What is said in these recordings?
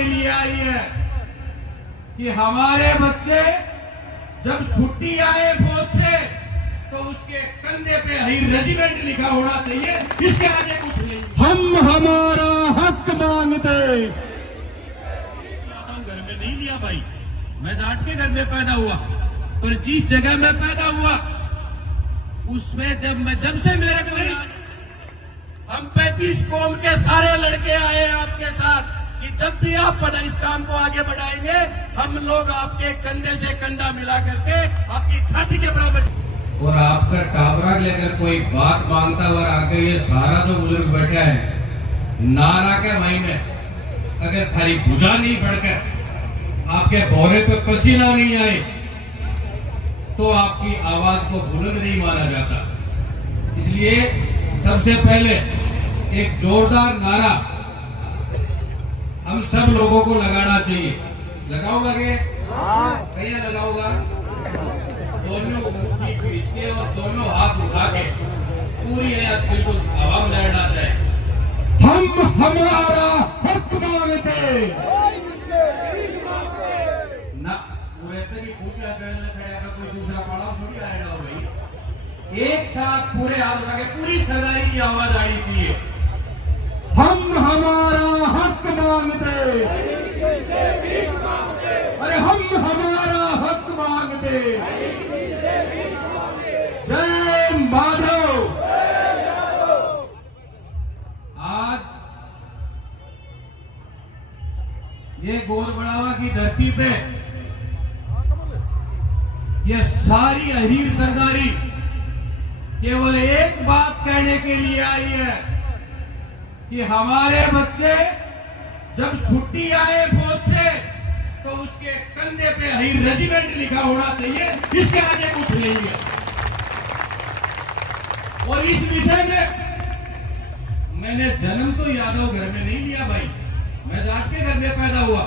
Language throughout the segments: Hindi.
के लिए आई है कि हमारे बच्चे जब छुट्टी आए फौज से तो उसके कंधे पे ही रेजिमेंट लिखा होना चाहिए, इसके आगे कुछ नहीं। हम हमारा हक मांगते। घर में नहीं लिया भाई, मैं जाट के घर में पैदा हुआ, और जिस जगह में पैदा हुआ उसमें जब से मेरे को हम 35 कौम के सारे लड़के आए आपके साथ कि जब भी आप इस काम को आगे बढ़ाएंगे हम लोग आपके कंधे से कंधा मिला करके आपकी छाती के बराबर। और आपका टाबरा लेकर कोई बात मांगता हुआ आगे ये सारा तो बुजुर्ग बैठा है नारा के महीने अगर थारी भुजा नहीं फड़के आपके भौरे पे पसीना नहीं आए तो आपकी आवाज को बुलंद नहीं माना जाता। इसलिए सबसे पहले एक जोरदार नारा हम सब लोगों को लगाना चाहिए। लगाओगा के? कहीं लगाओगा? दोनों मुट्ठी खींच के और दोनों हाथ उठा के पूरी हयात बिल्कुल हवा में लहराना चाहिए। हम हमारा हक मांगते ना पूरे तक ही पूछा खड़े अपना कोई दूसरा पड़ा थोड़ी आएगा हो भाई। एक साथ पूरे हाथ उठा के पूरी सरदारी की आवाज आनी चाहिए। हम हमारा हक मांगते। अरे हम हमारा हक मांगते। जय माधव। आज ये गोल बढ़ावा की धरती पे ये सारी अहीर सरदारी केवल एक बात कहने के लिए आई है कि हमारे बच्चे जब छुट्टी आए फौज से तो उसके कंधे पे ही रेजिमेंट लिखा होना चाहिए, इसके आगे कुछ नहीं है। और इस विषय में मैंने जन्म तो यादव घर में नहीं लिया भाई, मैं जाट के घर में पैदा हुआ,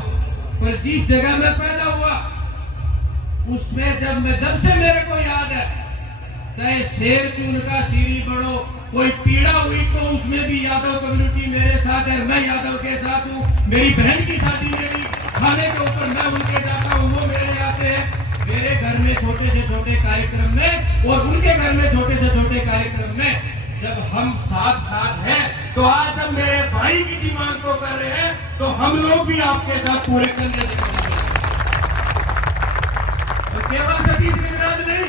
पर जिस जगह में पैदा हुआ उसमें जब से मेरे को याद है, चाहे शेर चून का सीरी बढ़ो, कोई पीड़ा हुई तो उसमें भी यादव कम्युनिटी मेरे साथ है, मैं यादव के साथ हूँ। मेरी बहन की शादी में भी खाने के ऊपर मैं उनके जाता हूँ, वो मेरे आते हैं। मेरे घर में छोटे से छोटे कार्यक्रम में और उनके घर में छोटे से छोटे कार्यक्रम में जब हम साथ साथ हैं, तो आज जब मेरे भाई किसी मांग को कर रहे हैं तो हम लोग भी आपके साथ पूरे करने से केवल सतीश विराज नहीं,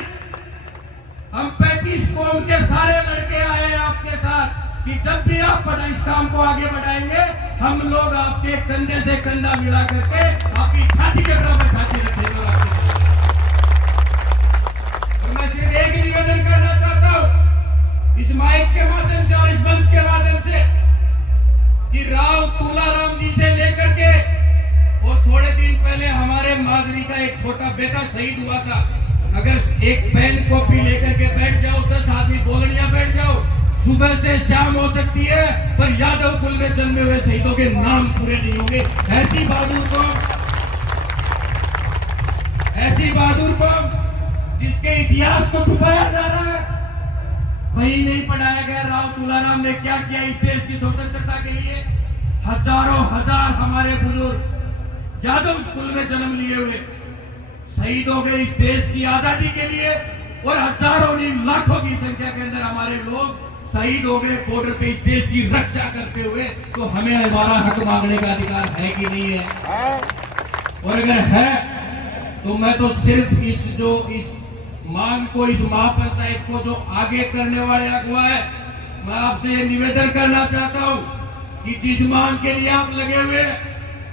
हम 35 कौम के सारे लड़के आए हैं आपके साथ कि जब भी आप इस काम को आगे बढ़ाएंगे हम लोग आपके कंधे से कंधा मिला करके आपकी छाती के बराबर छाती रखेंगे। और मैं सिर्फ एक निवेदन करना चाहता हूं इस माइक के माध्यम से और इस मंच के माध्यम से कि राव तुलाराम जी से लेकर के और थोड़े दिन पहले हमारे मादरी का एक छोटा बेटा शहीद हुआ था। अगर एक पेन कॉपी लेकर के बैठ जाओ, 10 आदमी बोलनिया बैठ जाओ, सुबह से शाम हो सकती है, पर यादव कुल में जन्मे हुए शहीदों के नाम पूरे नहीं होंगे। ऐसी बहादुर कौम जिसके इतिहास को छुपाया जा रहा है, वही नहीं पढ़ाया गया राव तुलाराम ने क्या किया इस देश की स्वतंत्रता के लिए। हजारों हजार हमारे बुजुर्ग यादव स्कूल में जन्म लिए हुए शहीद हो गए इस देश की आजादी के लिए, और हजारों नहीं लाखों की संख्या के अंदर हमारे लोग शहीद हो गए बॉर्डर पे इस देश की रक्षा करते हुए। तो हमें हमारा हक मांगने का अधिकार है कि नहीं है? और अगर है तो मैं तो सिर्फ इस मांग को, इस महापंचायत को जो आगे करने वाले अगुवा है, मैं आपसे ये निवेदन करना चाहता हूं कि जिस मांग के लिए आप लगे हुए,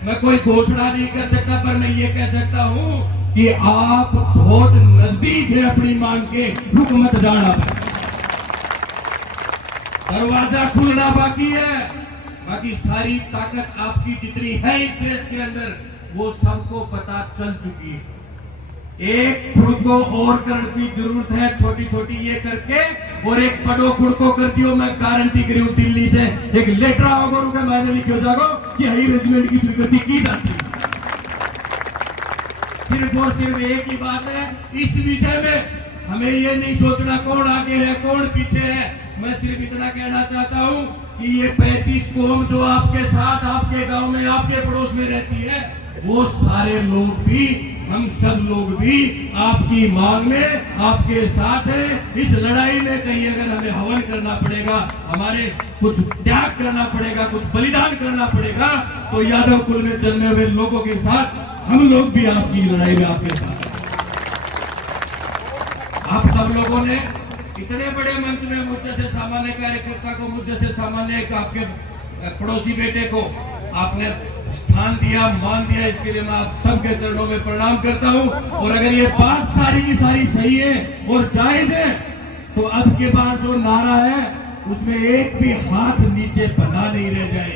मैं कोई घोषणा नहीं कर सकता, पर मैं ये कह सकता हूं कि आप बहुत नजदीक है अपनी मांग के, रुक मत जाना, दरवाजा खुलना बाकी है। बाकी सारी ताकत आपकी जितनी है इस देश के अंदर वो सबको पता चल चुकी है। एक खुद को और करने की जरूरत है, छोटी छोटी ये करके, और एक बड़ो खुद को कर दियो। मैं गारंटी करी हूं दिल्ली से एक लेटर आओगे मैंने लिखे जाओ कि हाई रेजिमेंट की स्वीकृति की जाती है। सिर्फ और सिर्फ एक ही बात है, इस विषय में हमें ये नहीं सोचना कौन आगे है कौन पीछे है। मैं सिर्फ इतना कहना चाहता हूं कि ये 35 कौम जो आपके साथ, आपके गांव में, आपके पड़ोस में रहती है, वो सारे लोग भी, हम सब लोग भी आपकी मांग में आपके साथ हैं। इस लड़ाई में कहीं अगर हमें हवन करना पड़ेगा, हमारे कुछ त्याग करना पड़ेगा, कुछ बलिदान करना पड़ेगा, तो यादव कुल में जन्मे हुए लोगों के साथ हम लोग भी आपकी लड़ाई में आपके साथ। आप सब लोगों ने इतने बड़े मंच में मुझ से सामान्य कार्यकर्ता को, मुझ से सामान्य एक आपके पड़ोसी बेटे को आपने स्थान दिया, मान दिया, इसके लिए मैं आप सबके चरणों में प्रणाम करता हूं। और अगर ये बात सारी की सारी सही है और जायज है, तो अब के बाद जो नारा है उसमें एक भी हाथ नीचे बना नहीं रह जाए।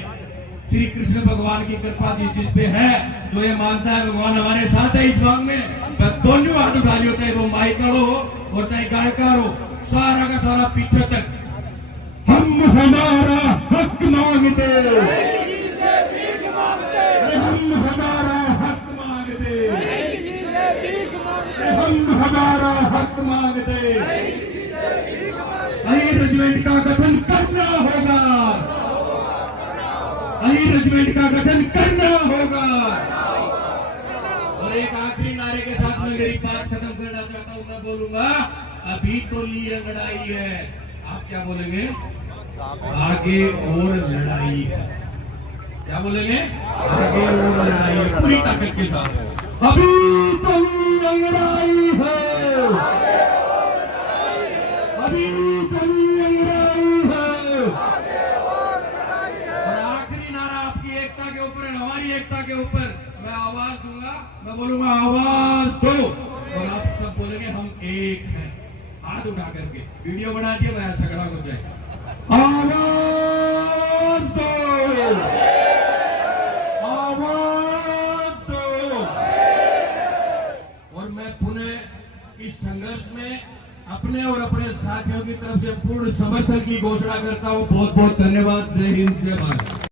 श्री कृष्ण भगवान की कृपा जिस पे है, जो ये मानता है भगवान हमारे साथ है इस मांग में, दोनों हाथ उठा लियो, चाहे वो माइकर हो और चाहे गायकार हो, सारा का सारा पीछे तक। हम हमारा हक मांगते, हम हमारा हक मांगते, हम हमारा हक मांगते। अही रेजिमेंट का गठन करना होगा, अही रेजिमेंट का गठन करना होगा। और एक आखिरी नारे के साथ मैं मेरी बात खत्म करना चाहता हूं। मैं बोलूंगा, अभी तो लिए लड़ाई है, आप क्या बोलेंगे? आगे और लड़ाई है। क्या बोलेंगे? आगे और लड़ाई है, पूरी ताकत के साथ। अभी तो लिए लड़ाई है, अभी तो लिए लड़ाई है। और आखिरी नारा आपकी एकता के ऊपर, हमारी एकता के ऊपर मैं आवाज दूंगा, मैं बोलूंगा आवाज दो, और आप सब बोलेंगे हम एक हैं, हाथ उठा करके। वीडियो बना दिया, मैं ऐसा खड़ा हो जाए। आवाज दो, आवाज दो। और मैं पुनः इस संघर्ष में अपने और अपने साथियों की तरफ से पूर्ण समर्थन की घोषणा करता हूं। बहुत बहुत धन्यवाद। जय हिंद, जय भारत।